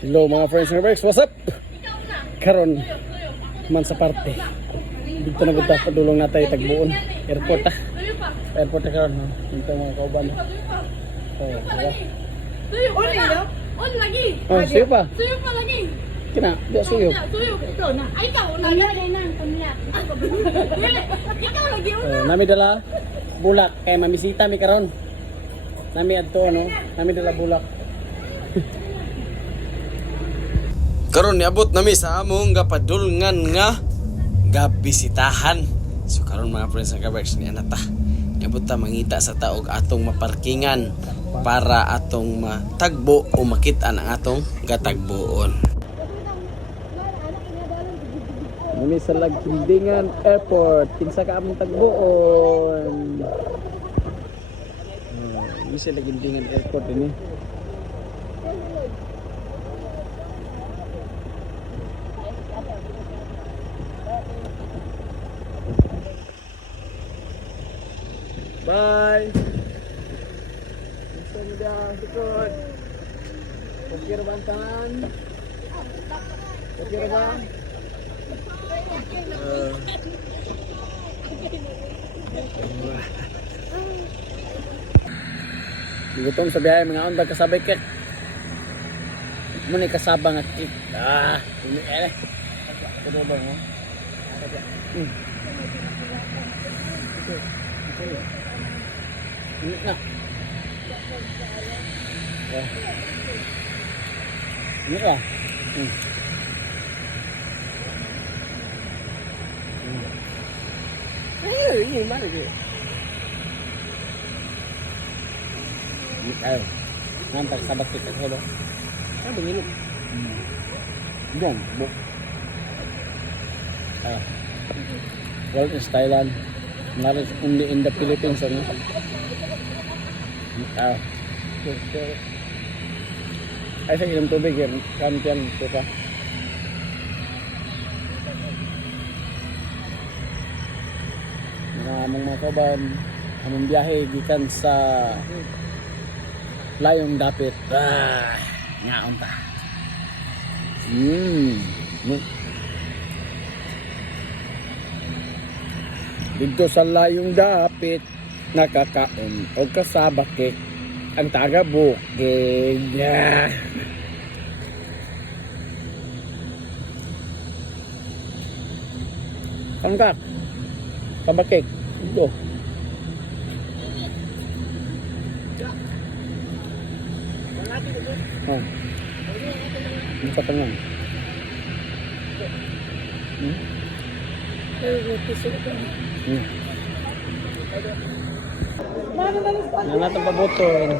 Hello mga friends ng Rex, what's up? Karon man sa parte. Dito na gud padulong natay tagbuon. Airport ah. Airport na karon. Dito mga kauban. Oh, diba? On lagi. Oh, suyo pa. Suyo pa lagi. Kina, dia suyo. Suyo. Ikaw na. Ay, ikaw na. Ikaw lagi una. Nami dala bulak kay mamisita mi karon. Nami adto no. Nami dala bulak. Karon niabot nami sa among gapadulngan nga gabisitahan. So karon mga friends ng Kaberks ni anata. Niabot ta mangita sa taog atong maparkingan para atong matagbo o makita ang atong gatagbuon. Nami sa Lagkindingan Airport, kinsa ka among tagbuon. Nami sa Lagkindingan Airport ini. Bye. Gusto mo dia sikod. Okay ra ba ang tanan? Okay ra ba? Gutom sa biyahe mga onda kasabay kek. Muna kasaba nga kek. Ini eh. Ito ba mo? Ini na. Ini lah. Ini mana dia? Ini ayo. Nanti sahabat kita dulu. Kan begini. Dong, bu. World is Thailand. Not only in the Philippines, ano? Ay, sa ilang tubig yan. Kampiyan, suka. Mga kauban, among biyahe gikan sa Layong Dapit. Ngaon ta. Dito sa Layong Dapit, nakakaon o kasaba kek ang taga-bukid. Pangkak, kabakek, ito. Ang katangan. Na natin pabuton.